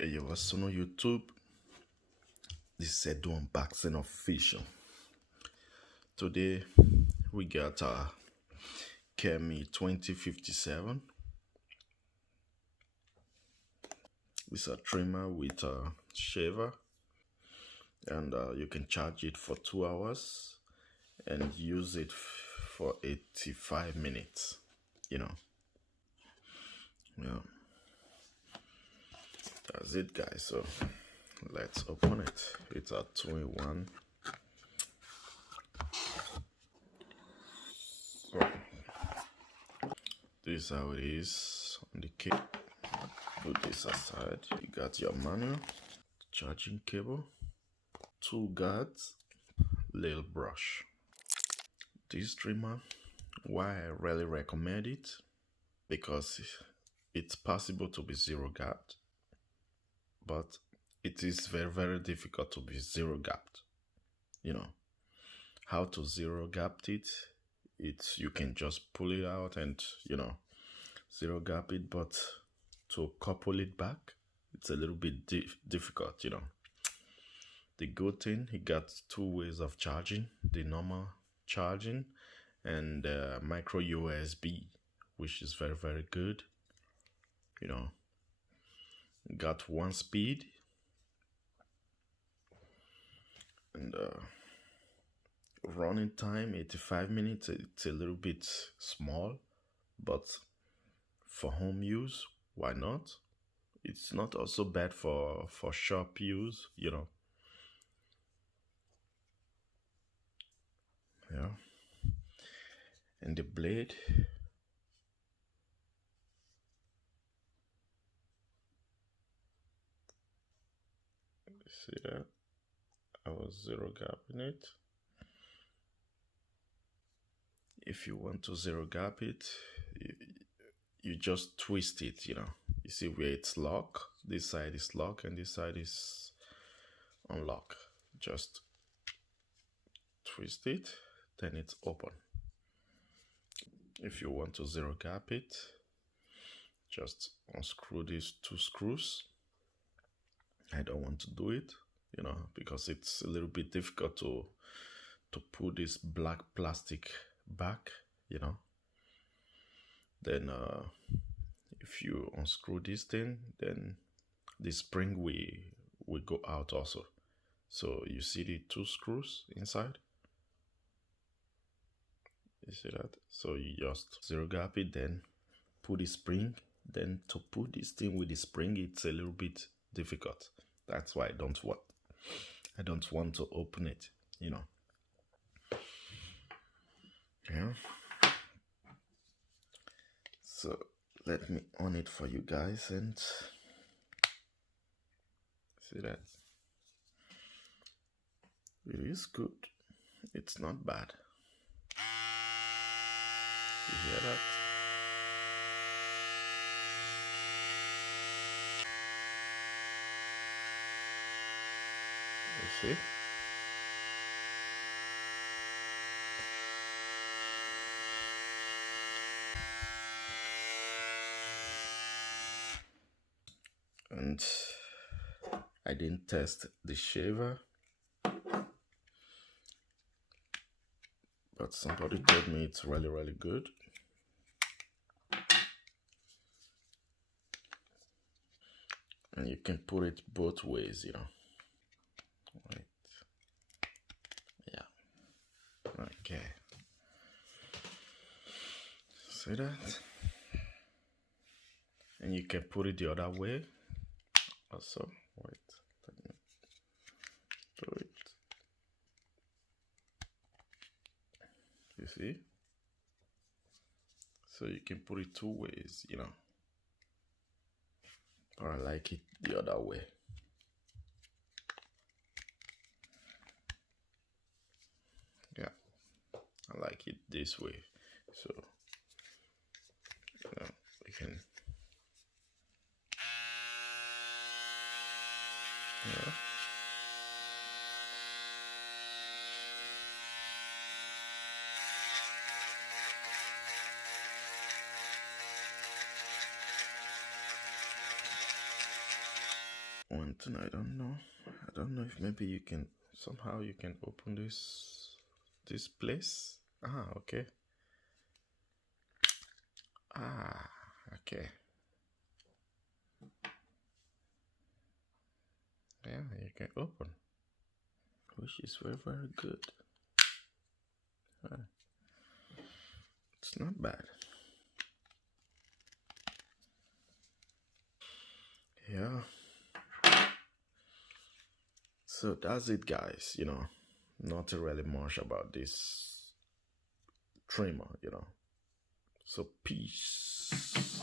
Hey, yo, what's on YouTube? This is Edu Unboxing Official. Today we got Kemei 2057. It's a trimmer with a shaver, and you can charge it for 2 hours and use it for 85 minutes. Yeah, that's it, guys. So let's open it. It's a 2-in-1. So this is how it is on the kit. Put this aside. You got your manual, charging cable, 2 guards, little brush. This trimmer, why I really recommend it, because it's possible to be zero gapped, but it is very difficult to be zero gapped. How to zero gap it? You can just pull it out and zero gap it, but to couple it back, it's a little bit difficult. The good thing, he got 2 ways of charging: the normal charging and micro USB, which is very good. Got 1 speed, and running time 85 minutes. It's a little bit small, but for home use, why not? It's not also bad for shop use. Yeah, and the blade, see that I was zero gapping it. If you want to zero gap it, you just twist it. You see where it's locked, this side is locked and this side is unlock. Just twist it, then it's open. If you want to zero gap it, just unscrew these 2 screws. I don't want to do it, because it's a little bit difficult to put this black plastic back. Then if you unscrew this thing, then the spring will go out also. So you see the 2 screws inside, you see that? So you just zero gap it, then put the spring. Then to put this thing with the spring, it's a little bit difficult. That's why I don't want to open it. Yeah. So let me on it for you guys and see that. It is good. It's not bad. You hear that? You see? And I didn't test the shaver, but somebody told me it's really good. And you can put it both ways, Right. Yeah. Okay. See that? And you can put it the other way also. Wait, let me do it. You see? So you can put it 2 ways, Or I like it the other way. Yeah, I like it this way. So we can, yeah. one thing I don't know. I don't know if maybe you can somehow you can open this place. Ah, okay. Ah, okay. Yeah, you can open, which is very, very good. It's not bad. Yeah. So that's it, guys. Not really much about this trimmer. So peace.